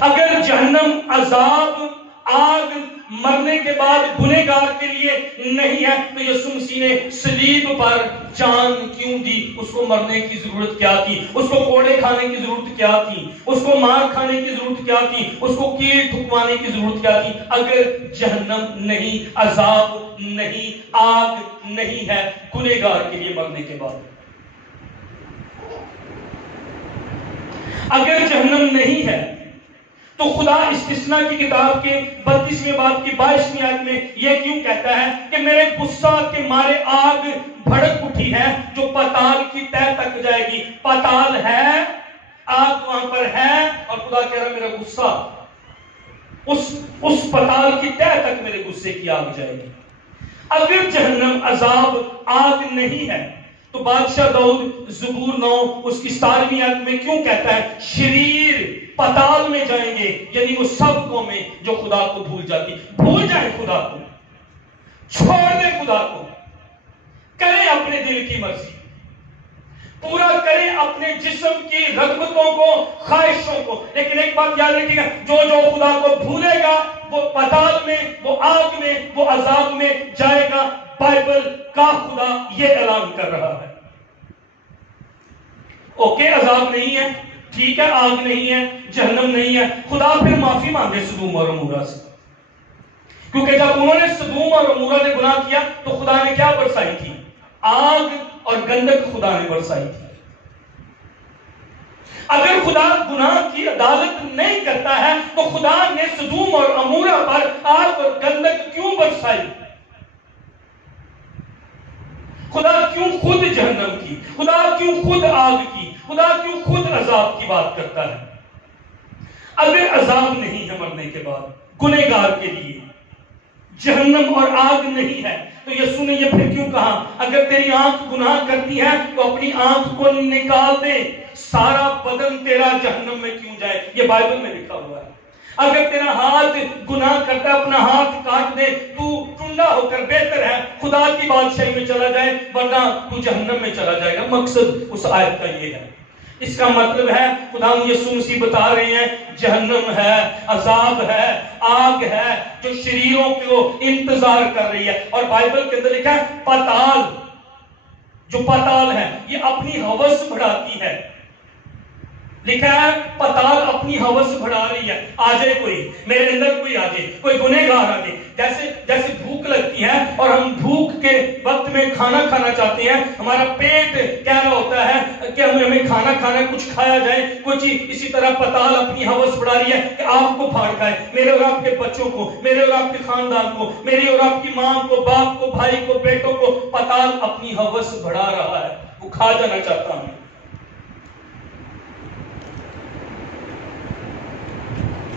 اگر جہنم عذاب آگ مرنے کے بعد گنہگار کے لیے نہیں ہے تو یسوع مسیح نے صلیب پر جان کیوں دی؟ اس کو مرنے کی ضرورت کیا تھی؟ اس کو کوڑے کھانے کی ضرورت کیا تھی؟ اس کو مار کھانے کی ضرورت کیا تھی؟ اس کو کیل ٹھکوانے کی ضرورت کیا تھی؟ اگر جہنم نہیں، عذاب نہیں، آگ نہیں ہے گنہگار کے لیے مرنے کے بعد، اگر جہنم نہیں ہے تو خدا استثناء کی کتاب کے 32ویں باب کی 22ویں آیت میں یہ کیوں کہتا ہے کہ میرے غصہ کے مارے آگ بھڑک اٹھی ہے جو پتال کی تہہ تک جائے گی؟ پتال ہے، آگ وہاں پر ہے، اور خدا کہہ رہا میرا غصہ اس پتال کی تہہ تک میرے غصے کی آگ جائے گی۔ اگر جہنم عذاب آگ نہیں ہے تو بادشاہ داؤد زبور 9 اس کی 17ویں آیت میں کیوں کہتا ہے شریر پتال میں جائیں گے؟ یعنی وہ سب قومیں جو خدا کو بھول جاتی، بھول جائیں خدا کو، چھوڑ دیں خدا کو، کریں اپنے دل کی مرضی، پورا کریں اپنے جسم کی رغبتوں کو، خواہشوں کو۔ لیکن ایک بات یاد رکھیے گا، جو خدا کو بھولے گا وہ پتال میں، وہ آگ میں، وہ عذاب میں جائے گا۔ بائبل کا خدا یہ اعلان کر رہا ہے۔ اوکے، عذاب نہیں ہے، ٹھیک ہے، آگ نہیں ہے، جہنم نہیں ہے، خدا پھر معافی مانگے سدوم اور عمورہ سے، کیونکہ جب انہوں نے سدوم اور عمورہ نے گناہ کیا تو خدا نے کیا برسائی تھی؟ آگ اور گندک خدا نے برسائی تھی۔ اگر خدا گناہ کی عدالت نہیں کرتا ہے تو خدا نے سدوم اور عمورہ پر آگ اور گندک کیوں برسائی؟ خدا کیوں خود جہنم کی، خدا کیوں خود آگ کی، خدا کیوں خود عذاب کی بات کرتا ہے؟ اگر عذاب نہیں ہے مرنے کے بعد گنہگار کے لیے، جہنم اور آگ نہیں ہے، تو یسوع نے یہ پھر کیوں کہا اگر تیری آنکھ گناہ کرتی ہے تو اپنی آنکھ کو نکال دے، سارا بدن تیرا جہنم میں کیوں جائے؟ یہ بائبل میں لکھا ہوا ہے۔ اگر تیرا ہاتھ گناہ کرتا ہے اپنا ہاتھ کاٹ دے، تو ٹنڈا ہو کر بہتر ہے خدا کی بادشاہی میں چلا جائے، ورنہ تو جہنم میں چلا جائے گا۔ مقصد اس آیت کا یہ ہے۔ اس کا مطلب ہے خدا یسوع مسیح بتا رہے ہیں جہنم ہے، عذاب ہے، آگ ہے جو شریروں کو انتظار کر رہی ہے۔ اور بائبل کے اندر لکھا ہے پتال، جو پتال ہے یہ اپنی ہوس بڑھاتی ہے۔ لکھا ہے پتال اپنی ہوس بڑھا رہی ہے۔ آ جائے کوئی میرے اندر، کوئی آ جائے، کوئی گنہگار آ جائے۔ جیسے بھوک لگتی ہے اور ہم بھوک کے وقت میں کھانا کھانا چاہتے ہیں، ہمارا پیٹ کہہ رہا ہوتا ہے کہ ہمیں کھانا کھانا، کچھ کھایا جائے کوئی چیز۔ اسی طرح پتال اپنی ہوس بڑھا رہی ہے کہ آپ کو پھاڑ کھائے، میرے اور آپ کے بچوں کو، میرے اور آپ کے خاندان کو، میری اور آپ کی ماں کو، باپ کو، بھائی کو، بیٹوں کو۔ پتال اپنی ہوس بڑھا رہا ہے، وہ کھا جانا چاہتا ہوں۔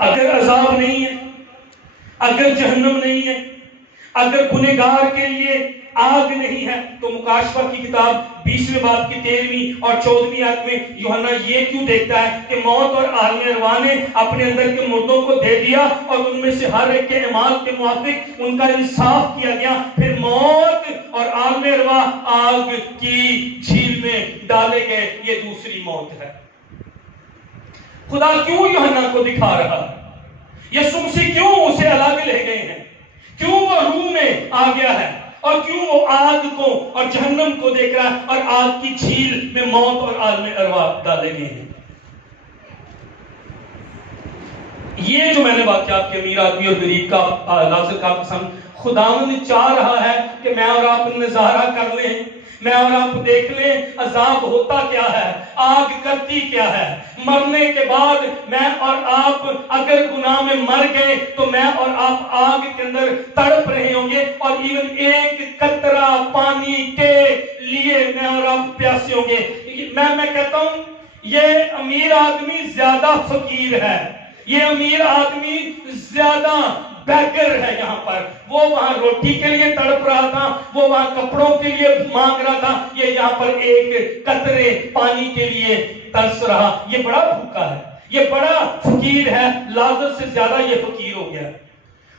اگر عذاب نہیں ہے، اگر جہنم نہیں ہے، اگر گنہگار کے لیے آگ نہیں ہے، تو مکاشفہ کی کتاب 20ویں باب کی 13ویں اور 14ویں آیت میں یوحنا یہ کیوں دیکھتا ہے کہ موت اور عالم ارواح نے اپنے اندر کے مردوں کو دے دیا اور ان میں سے ہر ایک کے اعمال کے موافق ان کا انصاف کیا گیا، پھر موت اور عالم ارواح آگ کی جھیل میں ڈالے گئے۔ یہ دوسری موت ہے۔ خدا کیوں یوحنا کو دکھا رہا ہے؟ یسوع مسیح کیوں اسے الگ لے گئے ہیں؟ کیوں وہ روح میں آ گیا ہے؟ اور کیوں وہ آگ کو اور جہنم کو دیکھ رہا ہے اور آگ کی جھیل میں موت اور عالم ارواح ڈالے گئے ہیں؟ یہ جو میں نے واقعات کے امیر آدمی اور غریب کا لازر کا قسم، خداوند چاہ رہا ہے کہ میں اور آپ نظارہ کر لیں، میں اور آپ دیکھ لیں عذاب ہوتا کیا ہے، آگ کرتی کیا ہے۔ مرنے کے بعد میں اور آپ اگر گناہ میں مر گئے تو میں اور آپ آگ کے اندر تڑپ رہے ہوں گے، اور ایون ایک قطرہ پانی کے لیے میں اور آپ پیاسے ہوں گے۔ میں کہتا ہوں یہ امیر آدمی زیادہ فقیر ہے، یہ امیر آدمی زیادہ بیگر ہے۔ یہاں پر وہ وہاں روٹی کے لیے تڑپ رہا تھا، وہ وہاں کپڑوں کے لیے مانگ رہا تھا، یہ یہاں پر ایک قطرے پانی کے لیے ترس رہا۔ یہ بڑا بھوکا ہے، یہ بڑا فقیر ہے، لازر سے زیادہ یہ فقیر ہو گیا۔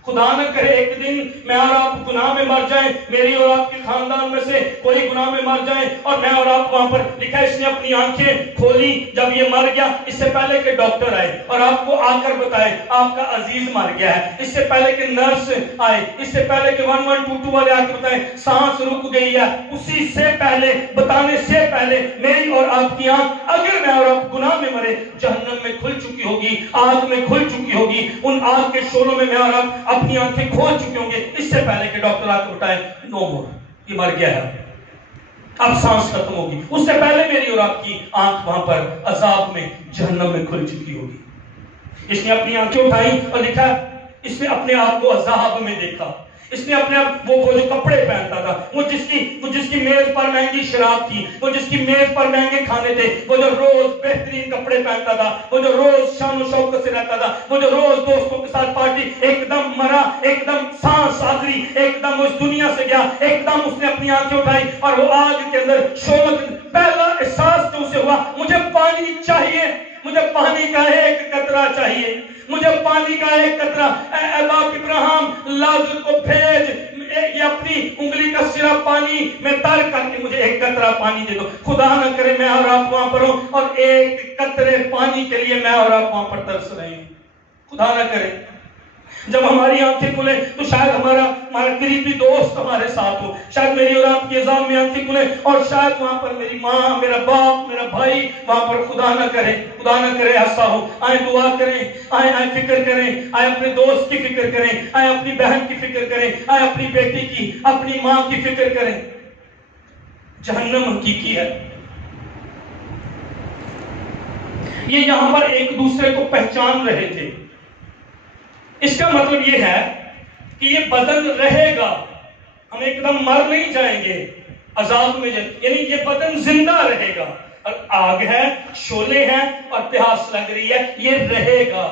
خدا نہ کرے ایک دن میں اور آپ گناہ میں مر جائیں، میری اور آپ کے خاندان میں سے کوئی گناہ میں مر جائیں، اور میں اور آپ وہاں پر لکھا اس نے اپنی آنکھیں کھولی جب یہ مر گیا، اس سے پہلے کہ ڈاکٹر آئے اور آپ کو آ کر بتائے آپ کا عزیز مر گیا ہے، اس سے پہلے کہ نرس آئے، اس سے پہلے کہ 1122 والے آ کے بتائیں سانس رک گئی ہے، اسی سے پہلے بتانے سے پہلے میری اور آپ کی آنکھ اگر میں اور آپ گناہ میں مرے جہنم میں کھل چکی ہوگی، آگ میں کھل چکی ہوگی، ان آگ کے شعلوں میں اور آپ اپنی آنکھیں کھول چکے ہوں گے، اس سے پہلے کہ ڈاکٹر آ کے بتائے نو مور، یہ مر گیا ہے، اب سانس ختم ہوگی، اس سے پہلے میری اور آپ کی آنکھ وہاں پر عذاب میں جہنم میں کھل چکی ہوگی۔ اس نے اپنی آنکھیں اٹھائی اور لکھا اس نے اپنے آپ کو عذاب میں دیکھا، اس نے اپنے آپ وہ جو کپڑے پہنتا تھا، وہ جس کی میز پر مہنگی شراب تھی، وہ جس کی میز پر مہنگے کھانے تھے، وہ جو روز بہترین کپڑے پہنتا تھا، وہ جو روز شان و شوکت سے رہتا تھا، وہ جو روز دوستوں کے ساتھ پارٹی، ایک دم مرا، ایک دم سانس آخری، ایک دم اس دنیا سے گیا، ایک دم اس نے اپنی آنکھیں اٹھائی اور وہ آگ کے اندر شعلہ، پہلا احساس جو اسے ہوا مجھے پانی چاہیے، مجھے پانی کا ایک قطرہ چاہیے، مجھے پانی کا ایک قطرہ، اے باپ ابراہیم لازر کو بھیج، یہ اپنی انگلی کا سرا پانی میں تر کر کے مجھے ایک قطرہ پانی دے دو، خدا نہ کرے میں اور آپ وہاں پر ہوں اور ایک قطرے پانی کے لیے میں اور آپ وہاں پر ترس رہے ہیں، خدا نہ کرے جب ہماری آنکھیں کھلیں تو شاید ہمارا قریبی دوست ہمارے ساتھ ہو، شاید میری اور آپ کی عذاب میں آنکھیں کھلیں اور شاید وہاں پر میری ماں، میرا باپ، میرا بھائی وہاں پر، خدا نہ کرے ایسا ہو، آئیں دعا کریں، آئیں فکر کریں، آئیں اپنے دوست کی فکر کریں، آئیں اپنی بہن کی فکر کریں، آئیں اپنی بیٹی کی، اپنی ماں کی فکر کریں۔ جہنم حقیقی ہے، یہ یہاں پر ایک دوسرے کو پہچان رہے تھے، اس کا مطلب یہ ہے کہ یہ بدن رہے گا، ہم ایک دم مر نہیں جائیں گے عذاب میں یعنی یہ بدن زندہ رہے گا، اور آگ ہے، شعلے ہیں اور پیاس لگ رہی ہے، یہ رہے گا،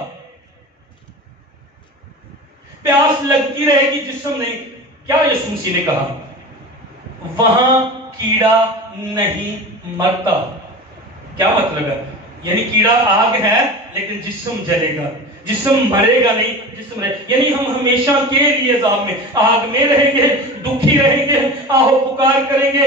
پیاس لگتی رہے گی، جسم نہیں، کیا یسوع مسیح نے کہا وہاں کیڑا نہیں مرتا، کیا مطلب ہے؟ یعنی کیڑا آگ ہے لیکن جسم جلے گا، جسم مرے گا نہیں، جسم رہے، یعنی ہم ہمیشہ کے لیے عذاب میں، آگ میں رہیں گے، دکھی رہیں گے، آہو پکار کریں گے۔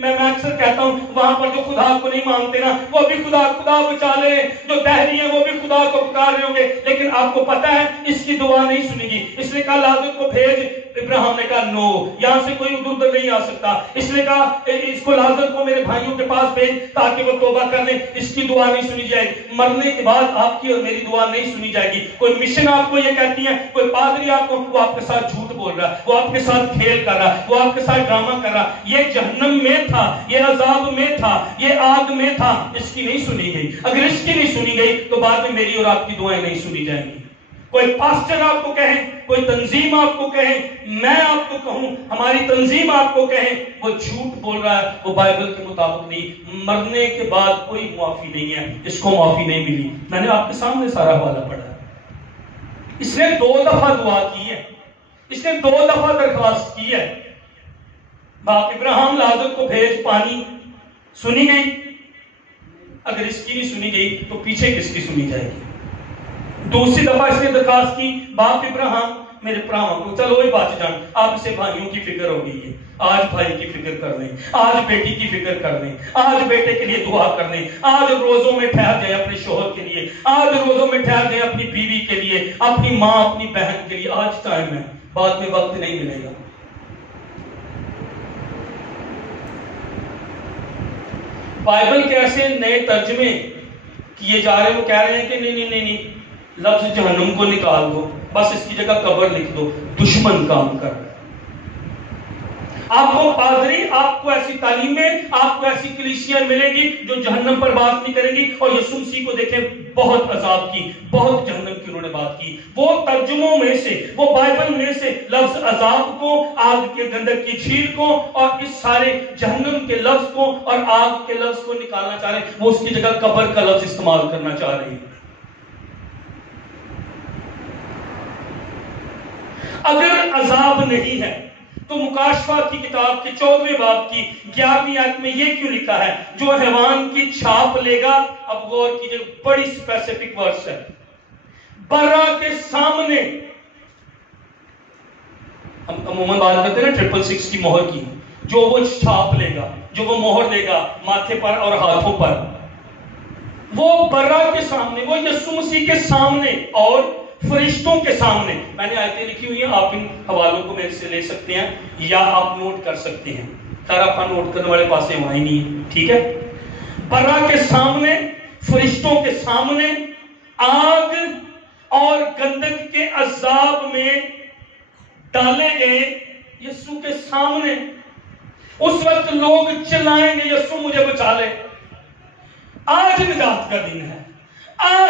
میں اکثر کہتا ہوں وہاں پر جو خدا کو نہیں مانتے نا وہ بھی خدا بچا لے، جو دہری ہیں وہ بھی خدا کو پکار رہے ہوں گے، لیکن آپ کو پتا ہے اس کی دعا نہیں سنی گی، اس نے کہا لازر کو بھیج، ابراہیم نے کہا نو، یہاں سے کوئی ادھر نہیں آ سکتا، اس نے کہا اس کو لازر کو میرے بھائیوں کے پاس بھیج تاکہ وہ توبہ کر لیں، اس کی دعا نہیں سنی جائے گی، مرنے کے بعد آپ کی اور میری دعا نہیں سنی جائے گی۔ کوئی مشن آپ کو یہ کہتی ہے، کوئی پادری آپ کو، وہ آپ کے ساتھ جھوٹ بول رہا ہے، وہ آپ کے ساتھ کھیل کر رہا ہے، وہ آپ کے ساتھ ڈرامہ کر رہا، یہ جہنم میں تھا، یہ عذاب میں تھا، یہ آگ میں تھا، اس کی نہیں سنی گئی، اگر اس کی نہیں سنی گئی تو بعد میں میری اور آپ کی دعائیں نہیں سنی جائیں گی۔ کوئی پاسٹر آپ کو کہیں، کوئی تنظیم آپ کو کہیں، میں آپ کو کہوں، ہماری تنظیم آپ کو کہیں، وہ جھوٹ بول رہا ہے، وہ بائبل کے مطابق نہیں، مرنے کے بعد کوئی معافی نہیں ہے، اس کو معافی نہیں ملی، میں نے آپ کے سامنے سارا حوالہ پڑھا ہے۔ اس نے 2 دفعہ دعا کی ہے، اس نے 2 دفعہ درخواست کی ہے، باپ ابراہیم لازر کو بھیج، پانی سنی گئی، اگر اس کی نہیں سنی گئی تو پیچھے کس کی سنی جائے گی؟ دوسری دفعہ اس نے درخواست کی، باپ ابراہیم میرے پراؤں کو، چلو وہی بات جان، آپ سے بھائیوں کی فکر ہو گئی ہے، آج بھائی کی فکر کر لیں، آج بیٹی کی فکر کر لیں، آج بیٹے کے لیے دعا کر لیں، آج روزوں میں ٹھہر جائیں اپنے شوہر کے لیے، آج روزوں میں ٹھہر جائیں اپنی بیوی کے لیے، اپنی ماں اپنی بہن کے لیے، آج ٹائم ہے، بعد میں وقت نہیں ملے گا۔ بائبل کے ایسے نئے ترجمے کیے جا رہے ہیں، وہ کہہ رہے ہیں کہ نہیں لفظ جہنم کو نکال دو، بس اس کی جگہ قبر لکھ دو، دشمن کام کر رہا ہے۔ آپ کو پادری، آپ کو ایسی تعلیمیں، آپ کو ایسی کلیسیاں ملے گی جو جہنم پر بات نہیں کریں گی، اور یسوع مسیح کو دیکھیں بہت عذاب کی، بہت جہنم کی انہوں نے بات کی، وہ ترجموں میں سے، وہ بائبل میں سے لفظ عذاب کو، آگ کے گندک کی جھیل کو اور اس سارے جہنم کے لفظ کو اور آگ کے لفظ کو نکالنا چاہ رہے ہیں، وہ اس کی جگہ قبر کا لفظ استعمال کرنا چاہ رہے ہیں۔ اگر عذاب نہیں ہے تو مکاشفہ کی کتاب کے 14ویں باب کی 11ویں آیت میں یہ کیوں لکھا ہے، جو حیوان کی چھاپ لے گا، اب غور کیجئے، بڑی اسپیسیفک ورڈز ہے، برا کے سامنے ہم عموماً بات کرتے ہیں نا 666 کی مہر کی، جو وہ چھاپ لے گا، جو وہ مہر دے گا ماتھے پر اور ہاتھوں پر، وہ برا کے سامنے، وہ یسوع مسیح کے سامنے اور فرشتوں کے سامنے. میں نے آیتیں لکھی ہوئی ہیں، آپ ان حوالوں کو میرے سے لے سکتے ہیں یا آپ نوٹ کر سکتے ہیں. طرح نوٹ کرنے والے پاس وہاں ہی نہیں ہے، ٹھیک ہے. برا کے سامنے، فرشتوں کے سامنے، آگ اور گندک کے عذاب میں ڈالے گئے یسوع کے سامنے. اس وقت لوگ چلائیں گے یسوع مجھے بچا لے. آج نجات کا دن ہے. آج